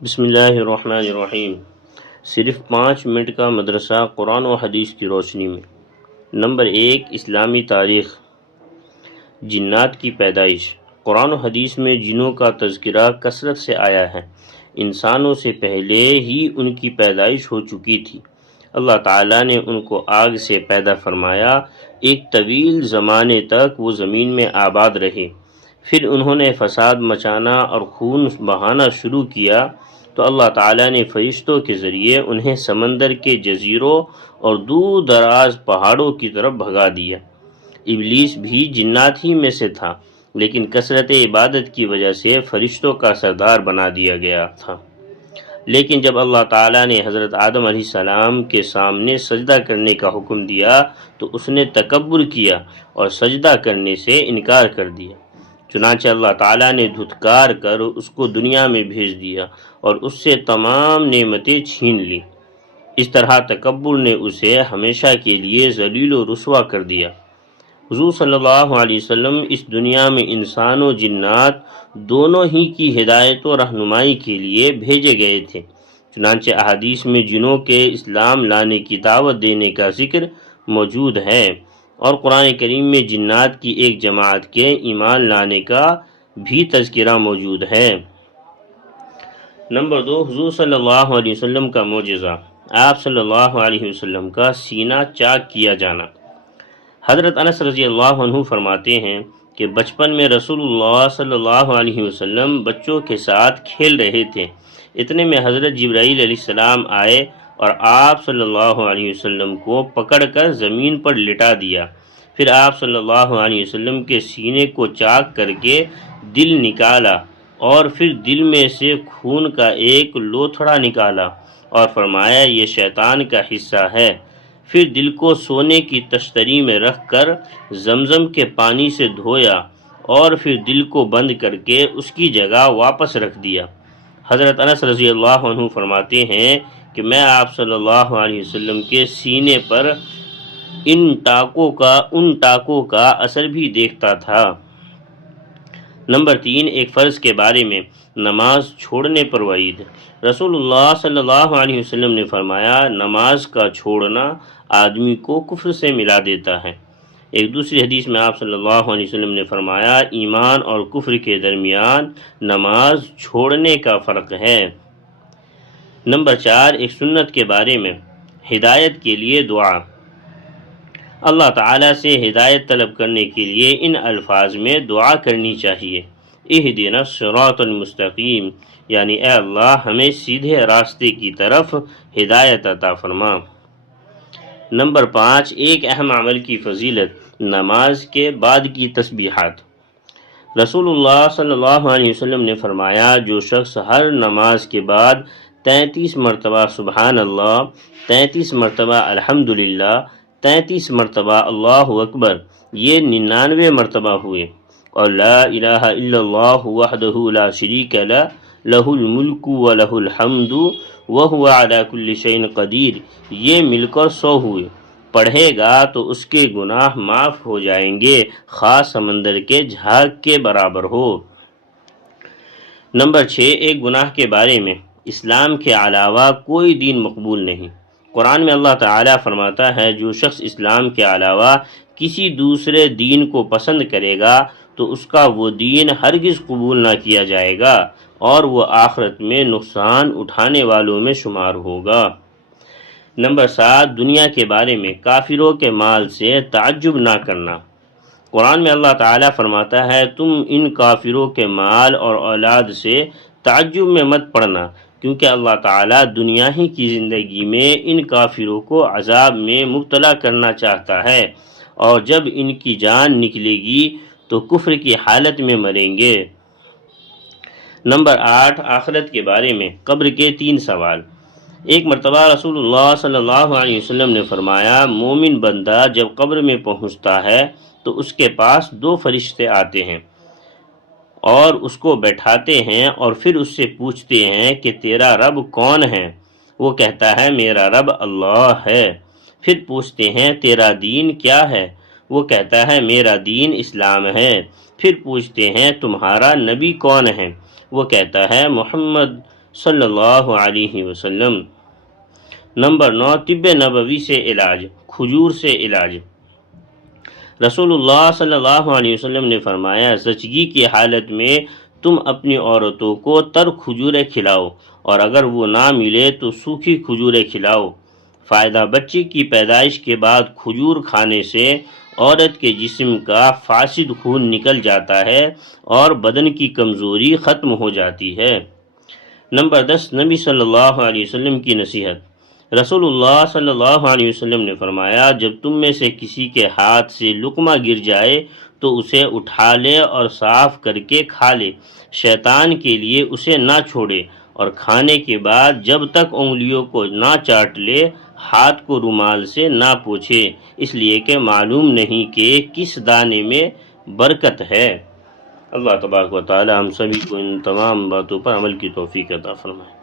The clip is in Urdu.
بسم اللہ الرحمن الرحیم۔ صرف 5 منٹ کا مدرسہ قرآن و حدیث کی روشنی میں۔ نمبر 1، اسلامی تاریخ۔ جنات کی پیدائش۔ قرآن و حدیث میں جنوں کا تذکرہ کثرت سے آیا ہے۔ انسانوں سے پہلے ہی ان کی پیدائش ہو چکی تھی۔ اللہ تعالیٰ نے ان کو آگ سے پیدا فرمایا، ایک طویل زمانے تک وہ زمین میں آباد رہے۔ پھر انہوں نے فساد مچانا اور خون بہانا شروع کیا تو اللہ تعالیٰ نے فرشتوں کے ذریعے انہیں سمندر کے جزیروں اور دور دراز پہاڑوں کی طرف بھگا دیا۔ ابلیس بھی جنات ہی میں سے تھا، لیکن کثرت عبادت کی وجہ سے فرشتوں کا سردار بنا دیا گیا تھا۔ لیکن جب اللہ تعالیٰ نے حضرت آدم علیہ السلام کے سامنے سجدہ کرنے کا حکم دیا تو اس نے تکبر کیا اور سجدہ کرنے سے انکار کر دیا۔ چنانچہ اللہ تعالیٰ نے دھتکار کر اس کو دنیا میں بھیج دیا اور اس سے تمام نعمتیں چھین لی۔ اس طرح تکبر نے اسے ہمیشہ کے لیے ذلیل و رسوا کر دیا۔ حضور صلی اللہ علیہ وسلم اس دنیا میں انسان و جنات دونوں ہی کی ہدایت و رہنمائی کے لیے بھیجے گئے تھے۔ چنانچہ احادیث میں جنوں کے اسلام لانے کی دعوت دینے کا ذکر موجود ہے، اور قرآن کریم میں جنات کی ایک جماعت کے ایمان لانے کا بھی تذکرہ موجود ہے۔ نمبر 2، حضور صلی اللہ علیہ وسلم کا معجزہ۔ آپ صلی اللہ علیہ وسلم کا سینہ چاک کیا جانا۔ حضرت انس رضی اللہ عنہ فرماتے ہیں کہ بچپن میں رسول اللہ صلی اللہ علیہ وسلم بچوں کے ساتھ کھیل رہے تھے، اتنے میں حضرت جبرائیل علیہ السلام آئے اور آپ صلی اللہ علیہ وسلم کو پکڑ کر زمین پر لٹا دیا۔ پھر آپ صلی اللہ علیہ وسلم کے سینے کو چاک کر کے دل نکالا اور پھر دل میں سے خون کا ایک لوتھڑا نکالا اور فرمایا یہ شیطان کا حصہ ہے۔ پھر دل کو سونے کی تشتری میں رکھ کر زمزم کے پانی سے دھویا اور پھر دل کو بند کر کے اس کی جگہ واپس رکھ دیا۔ حضرت انس رضی اللہ عنہ فرماتے ہیں کہ میں آپ صلی اللہ علیہ وسلم کے سینے پر ان ٹاکوں کا اثر بھی دیکھتا تھا۔ نمبر 3، ایک فرض کے بارے میں نماز چھوڑنے پر وعید۔ رسول اللہ صلی اللہ علیہ وسلم نے فرمایا نماز کا چھوڑنا آدمی کو کفر سے ملا دیتا ہے۔ ایک دوسری حدیث میں آپ صلی اللہ علیہ وسلم نے فرمایا ایمان اور کفر کے درمیان نماز چھوڑنے کا فرق ہے۔ نمبر 4، ایک سنت کے بارے میں ہدایت کے لیے دعا۔ اللہ تعالیٰ سے ہدایت طلب کرنے کے لیے ان الفاظ میں دعا کرنی چاہیے، اہدنا الصراط المستقیم، یعنی اے اللہ ہمیں سیدھے راستے کی طرف ہدایت عطا فرما۔ نمبر 5، ایک اہم عمل کی فضیلت، نماز کے بعد کی تسبیحات۔ رسول اللہ صلی اللہ علیہ وسلم نے فرمایا جو شخص ہر نماز کے بعد 33 مرتبہ سبحان اللہ، 33 مرتبہ الحمدللہ، 33 مرتبہ اللہ اکبر، یہ 99 مرتبہ ہوئے، اور لا الہ الا اللہ وحدہ لا شریک لہ، لہ الملک و لہ الحمد وہو علی کل شیء قدیر، یہ مل کر 100 ہوئے، پڑھے گا تو اس کے گناہ معاف ہو جائیں گے خواہ سمندر کے جھاگ کے برابر ہو۔ نمبر 6، ایک گناہ کے بارے میں اسلام کے علاوہ کوئی دین مقبول نہیں۔ قرآن میں اللہ تعالیٰ فرماتا ہے جو شخص اسلام کے علاوہ کسی دوسرے دین کو پسند کرے گا تو اس کا وہ دین ہرگز قبول نہ کیا جائے گا اور وہ آخرت میں نقصان اٹھانے والوں میں شمار ہوگا۔ نمبر 7، دنیا کے بارے میں کافروں کے مال سے تعجب نہ کرنا۔ قرآن میں اللہ تعالیٰ فرماتا ہے تم ان کافروں کے مال اور اولاد سے تعجب میں مت پڑنا، کیونکہ اللہ تعالیٰ دنیا ہی کی زندگی میں ان کافروں کو عذاب میں مبتلا کرنا چاہتا ہے، اور جب ان کی جان نکلے گی تو کفر کی حالت میں مریں گے۔ نمبر 8، آخرت کے بارے میں قبر کے 3 سوال۔ ایک مرتبہ رسول اللہ صلی اللہ علیہ وسلم نے فرمایا مومن بندہ جب قبر میں پہنچتا ہے تو اس کے پاس 2 فرشتے آتے ہیں اور اس کو بیٹھاتے ہیں اور پھر اس سے پوچھتے ہیں کہ تیرا رب کون ہے؟ وہ کہتا ہے میرا رب اللہ ہے۔ پھر پوچھتے ہیں تیرا دین کیا ہے؟ وہ کہتا ہے میرا دین اسلام ہے۔ پھر پوچھتے ہیں تمہارا نبی کون ہے؟ وہ کہتا ہے محمد صلی اللہ علیہ وسلم۔ نمبر 9، طب نبوی سے علاج، کھجور سے علاج۔ رسول اللہ صلی اللہ علیہ وسلم نے فرمایا، زچگی کی حالت میں تم اپنی عورتوں کو تر کھجوریں کھلاؤ، اور اگر وہ نہ ملے تو سوکھی کھجوریں کھلاؤ۔ فائدہ، بچے کی پیدائش کے بعد کھجور کھانے سے عورت کے جسم کا فاسد خون نکل جاتا ہے اور بدن کی کمزوری ختم ہو جاتی ہے۔ نمبر 10، نبی صلی اللہ علیہ وسلم کی نصیحت۔ رسول اللہ صلی اللہ علیہ وسلم نے فرمایا، جب تم میں سے کسی کے ہاتھ سے لقمہ گر جائے تو اسے اٹھا لے اور صاف کر کے کھا لے، شیطان کے لیے اسے نہ چھوڑے، اور کھانے کے بعد جب تک انگلیوں کو نہ چاٹ لے ہاتھ کو رومال سے نہ پوچھے، اس لیے کہ معلوم نہیں کہ کس دانے میں برکت ہے۔ اللہ تبارک و تعالی ہم سبھی کو ان تمام باتوں پر عمل کی توفیق عطا فرمائے۔